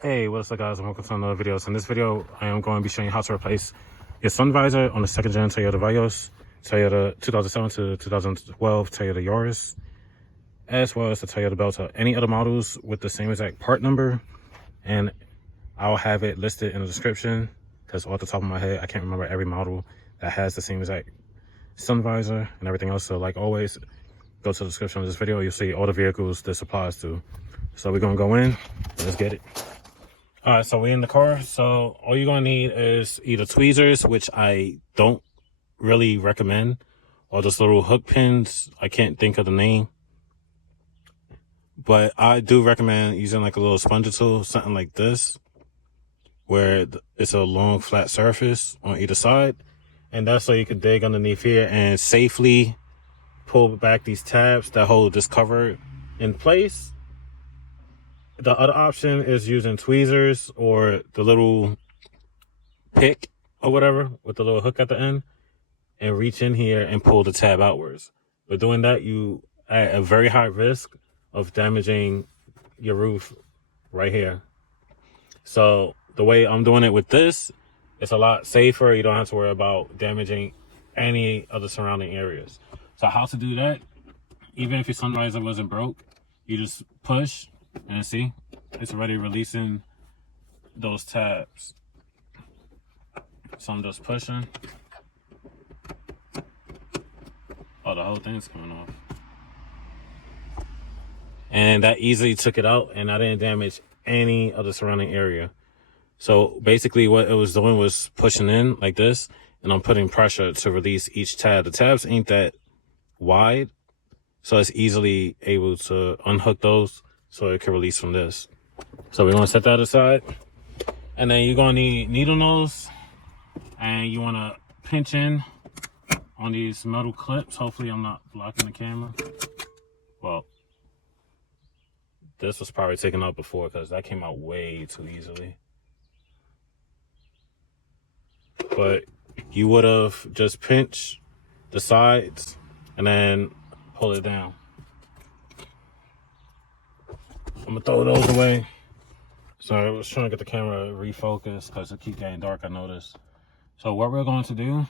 Hey, what's up guys, and welcome to another video. So in this video, I am going to be showing you how to replace your sun visor on the 2nd gen Toyota Vios, Toyota 2007 to 2012 Toyota Yaris, as well as the Toyota Belta. Any other models with the same exact part number, and I'll have it listed in the description, because off the top of my head, I can't remember every model that has the same exact sun visor and everything else. So like always, go to the description of this video, you'll see all the vehicles this applies to. So we're going to go in, let's get it. All right, so we're in the car. So all you're going to need is either tweezers, which I don't really recommend, or those little hook pins. I can't think of the name, but I do recommend using like a little Spunger tool, something like this, where it's a long flat surface on either side. And that's so you can dig underneath here and safely pull back these tabs that hold this cover in place. The other option is using tweezers or the little pick or whatever with the little hook at the end, and reach in here and pull the tab outwards. But doing that, you at a very high risk of damaging your roof right here. So the way I'm doing it with this, it's a lot safer. You don't have to worry about damaging any of the surrounding areas. So how to do that, even if your sun visor wasn't broke, you just push. And see, it's already releasing those tabs. So I'm just pushing. Oh, the whole thing's coming off. And that easily took it out, and I didn't damage any of the surrounding area. So basically what it was doing was pushing in like this, and I'm putting pressure to release each tab. The tabs ain't that wide, so it's easily able to unhook those, so it can release from this. So we're gonna set that aside. And then you're gonna need needle nose, and you wanna pinch in on these metal clips. Hopefully I'm not blocking the camera. Well, this was probably taken out before because that came out way too easily. But you would have just pinched the sides and then pull it down. I'm gonna throw those away. Sorry, I was trying to get the camera refocused because it keeps getting dark, I noticed. So what we're going to do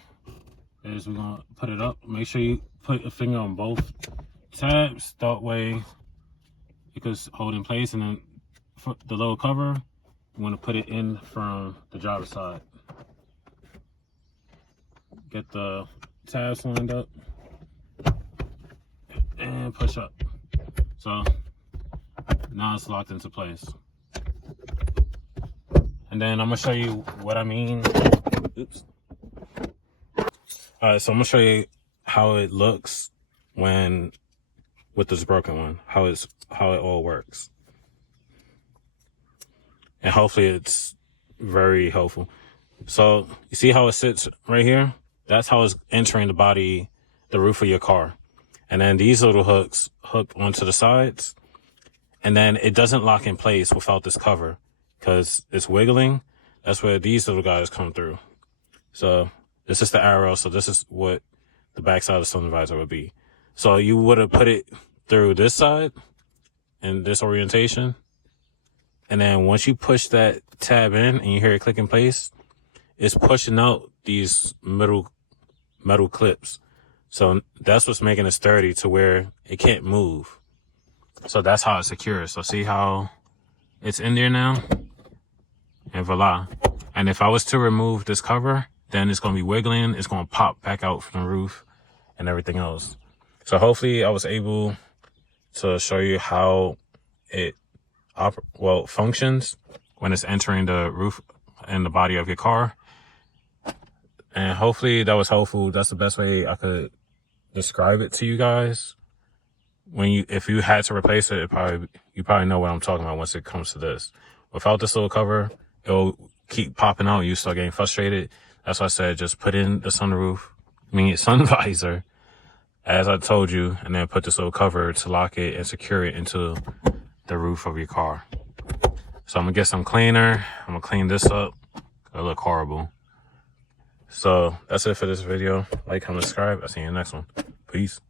is we're gonna put it up. Make sure you put a finger on both tabs. That way it can hold in place. And then for the little cover, you want to put it in from the driver's side. Get the tabs lined up and push up. So now it's locked into place. And then I'm gonna show you what I mean. Oops. All right, so I'm gonna show you how it looks when with this broken one, how it all works. And hopefully it's very helpful. So you see how it sits right here? That's how it's entering the body, the roof of your car. And then these little hooks hook onto the sides. And then it doesn't lock in place without this cover because it's wiggling. That's where these little guys come through. So this is the arrow. So this is what the backside of the sun visor would be. So you would have put it through this side in this orientation. And then once you push that tab in and you hear it click in place, it's pushing out these metal clips. So that's what's making it sturdy to where it can't move. So that's how it's secure. So see how it's in there now? And voila. And if I was to remove this cover, then it's going to be wiggling. It's going to pop back out from the roof and everything else. So hopefully I was able to show you how it functions when it's entering the roof and the body of your car. And hopefully that was helpful. That's the best way I could describe it to you guys. If you had to replace it, you probably know what I'm talking about once it comes to this. Without this little cover, it'll keep popping out. You start getting frustrated. That's why I said just put in the sun visor, as I told you, and then put this little cover to lock it and secure it into the roof of your car. So I'm gonna get some cleaner. I'm gonna clean this up. It'll look horrible. So that's it for this video. Like, comment, subscribe. I'll see you in the next one. Peace.